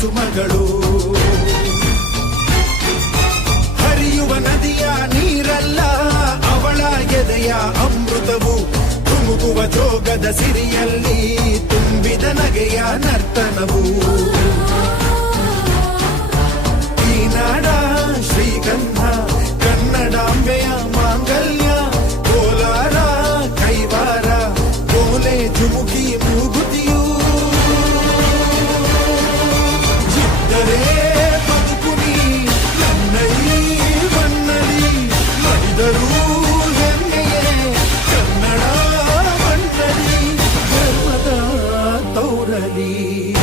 ಕುಸುಮಗಳು. ಹರಿಯುವ ನದಿಯ ನೀರಲ್ಲ ಅವಳ ಎದೆಯ ಅಮೃತವು. ತುಮುಕುವ ಜೋಗದ ಸಿರಿಯಲ್ಲಿ ತುಂಬಿದ ನಗೆಯ ನರ್ತನವು. ಈ ನಾಡ ಶ್ರೀಗಂಧ ಕನ್ನಡಾಂಬೆಯ ಮಾಂಗಲ್ಯ. ಕೋಲಾರ ಕೈವಾರ ಕೋಲೆ ಜುಮುಕಿ ಮೂಗುತಿಯು. ಇದ್ದರೆ ಬದುಕುನಿ ನನ್ನೈ ಮನ್ನಲಿ. ಮಡಿದರೂ ಹೆಮ್ಮೆಯೇ ಕನ್ನಡ ಮಣ್ಣಲಿ. ಧರ್ಮದ ತೌರಲಿ.